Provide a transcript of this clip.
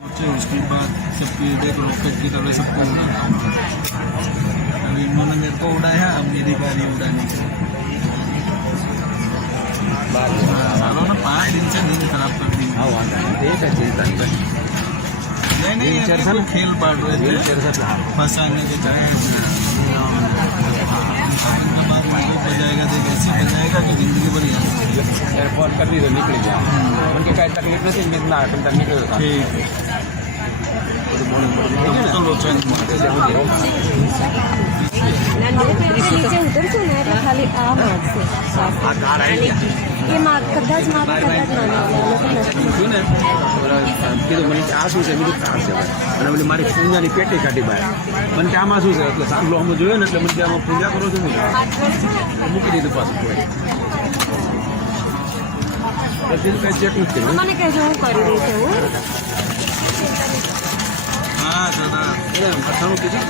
उसके बाद सबकी एक रॉकेट की तरह सबको उड़ाना होगा। अभी इन्होंने मेरे को उड़ाया, अब मेरी बारी उड़ाने की। सालों ने 5 दिन से नींद खराब कर दी। नहीं ये तो खेल बांट रहे थे फंसाने के चाहे बजाएगा देख ऐसे बजाएगा कि जिंदगी भर याद एयरपोर्ट कर दी तो निकल गया उनके काही तकलीफ नहीं मिलना अपन तक निकल ठीक है चलो नीचे उतर तो नहीं खाली आ मार्ग से ये मार्ग कदाच मार्ग કીધું મને આ શું છે બીજું કાર છે અને ઓલી મારી પૂંજાની પેટી કાઢી બહાર મને કે આમાં શું છે એટલે સાંભળો અમે જોયો ને એટલે મને કે આમાં પૂજા કરો છો ને મૂકી દીધું પાછું બીજું કઈ ચેક નથી કર્યું મને કહેજો હું કરી દઈશ એવું हाँ दादा અથાણું કીધું